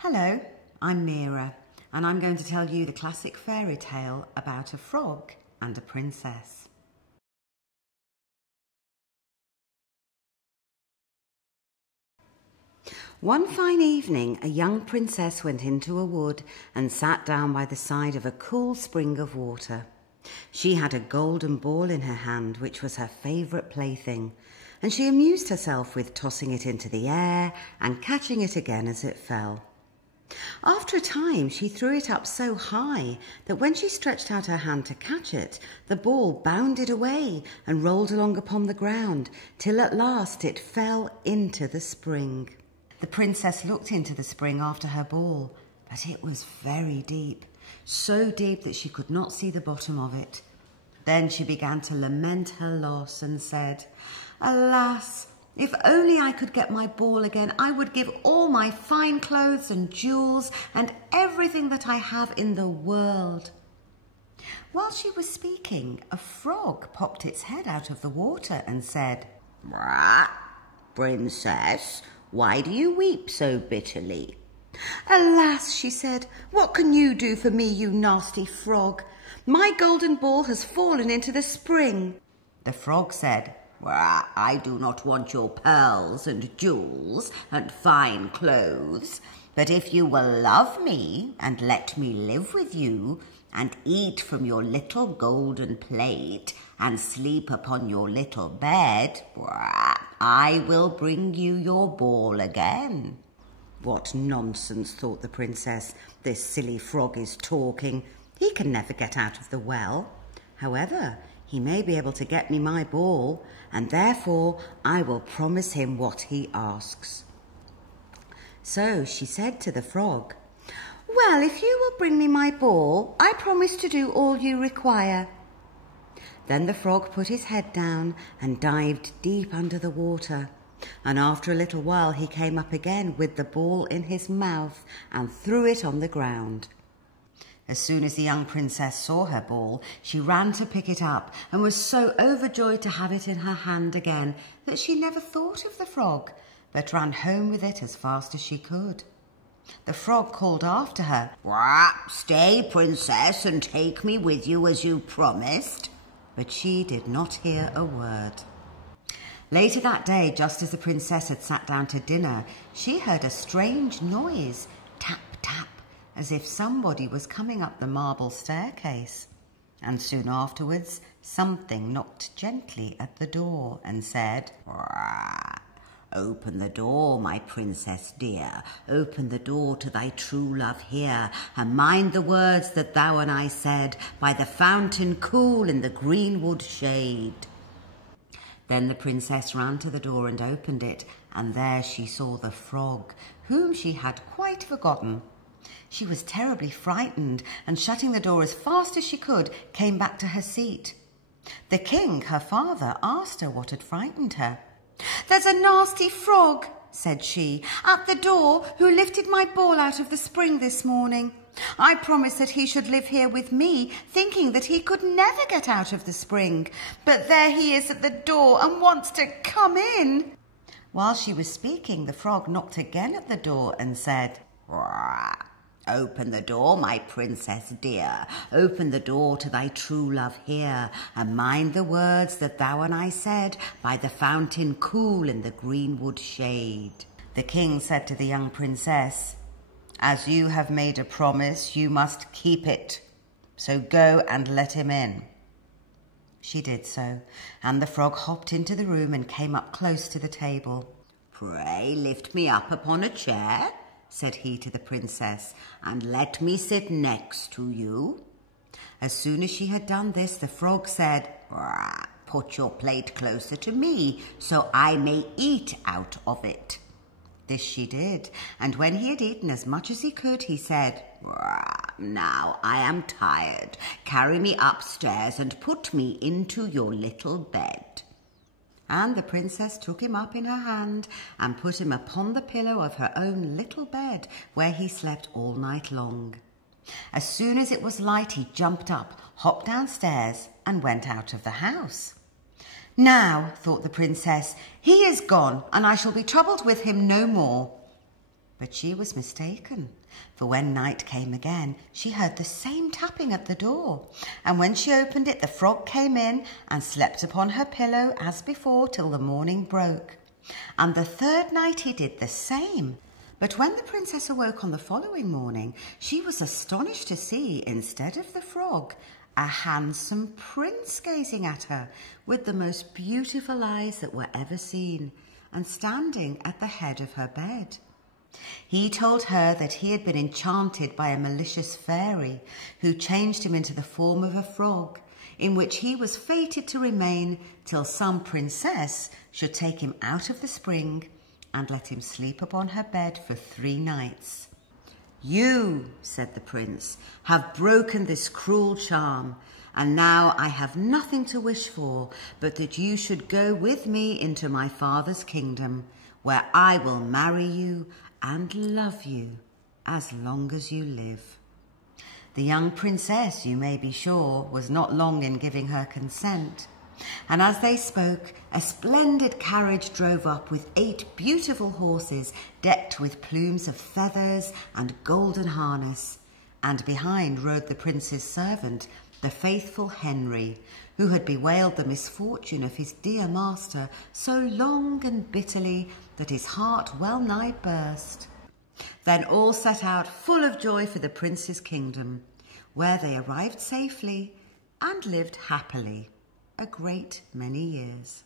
Hello, I'm Mira, and I'm going to tell you the classic fairy tale about a frog and a princess. One fine evening, a young princess went into a wood and sat down by the side of a cool spring of water. She had a golden ball in her hand, which was her favourite plaything, and she amused herself with tossing it into the air and catching it again as it fell. After a time, she threw it up so high that when she stretched out her hand to catch it, the ball bounded away and rolled along upon the ground, till at last it fell into the spring. The princess looked into the spring after her ball, but it was very deep, so deep that she could not see the bottom of it. Then she began to lament her loss and said, "Alas, if only I could get my ball again, I would give all my fine clothes and jewels and everything that I have in the world." While she was speaking, a frog popped its head out of the water and said, "Princess, why do you weep so bitterly?" "Alas," she said, "what can you do for me, you nasty frog? My golden ball has fallen into the spring." The frog said, "I do not want your pearls and jewels and fine clothes, but if you will love me and let me live with you and eat from your little golden plate and sleep upon your little bed, I will bring you your ball again." "What nonsense," thought the princess. "This silly frog is talking. He can never get out of the well. However, he may be able to get me my ball, and therefore I will promise him what he asks." So she said to the frog, "Well, if you will bring me my ball, I promise to do all you require." Then the frog put his head down and dived deep under the water, and after a little while he came up again with the ball in his mouth and threw it on the ground. As soon as the young princess saw her ball, she ran to pick it up and was so overjoyed to have it in her hand again that she never thought of the frog, but ran home with it as fast as she could. The frog called after her, "Stay, princess, and take me with you as you promised." But she did not hear a word. Later that day, just as the princess had sat down to dinner, she heard a strange noise, tap, tap, as if somebody was coming up the marble staircase. And soon afterwards, something knocked gently at the door and said, "Open the door, my princess dear, open the door to thy true love here, and mind the words that thou and I said, by the fountain cool in the greenwood shade." Then the princess ran to the door and opened it, and there she saw the frog, whom she had quite forgotten. She was terribly frightened, and shutting the door as fast as she could, came back to her seat. The king, her father, asked her what had frightened her. "There's a nasty frog," said she, "at the door who lifted my ball out of the spring this morning. I promised that he should live here with me, thinking that he could never get out of the spring. But there he is at the door and wants to come in." While she was speaking, the frog knocked again at the door and said, "Open the door, my princess dear, open the door to thy true love here, and mind the words that thou and I said, by the fountain cool in the greenwood shade." The king said to the young princess, "As you have made a promise, you must keep it. So go and let him in." She did so, and the frog hopped into the room and came up close to the table. "Pray lift me up upon a chair," said he to the princess, "and let me sit next to you." As soon as she had done this, the frog said, "Put your plate closer to me, so I may eat out of it." This she did, and when he had eaten as much as he could, he said, "Now I am tired. Carry me upstairs and put me into your little bed." And the princess took him up in her hand and put him upon the pillow of her own little bed, where he slept all night long. As soon as it was light, he jumped up, hopped downstairs, and went out of the house. "Now," thought the princess, "he is gone, and I shall be troubled with him no more." But she was mistaken, for when night came again, she heard the same tapping at the door, and when she opened it, the frog came in and slept upon her pillow as before till the morning broke. And the third night he did the same. But when the princess awoke on the following morning, she was astonished to see, instead of the frog, a handsome prince gazing at her with the most beautiful eyes that were ever seen, and standing at the head of her bed. He told her that he had been enchanted by a malicious fairy who changed him into the form of a frog, in which he was fated to remain till some princess should take him out of the spring and let him sleep upon her bed for 3 nights. "You," said the prince, "have broken this cruel charm, and now I have nothing to wish for but that you should go with me into my father's kingdom, where I will marry you and love you as long as you live." The young princess, you may be sure, was not long in giving her consent. And as they spoke, a splendid carriage drove up with 8 beautiful horses decked with plumes of feathers and golden harness. And behind rode the prince's servant, the faithful Henry, who had bewailed the misfortune of his dear master so long and bitterly that his heart well nigh burst. Then all set out full of joy for the prince's kingdom, where they arrived safely and lived happily a great many years.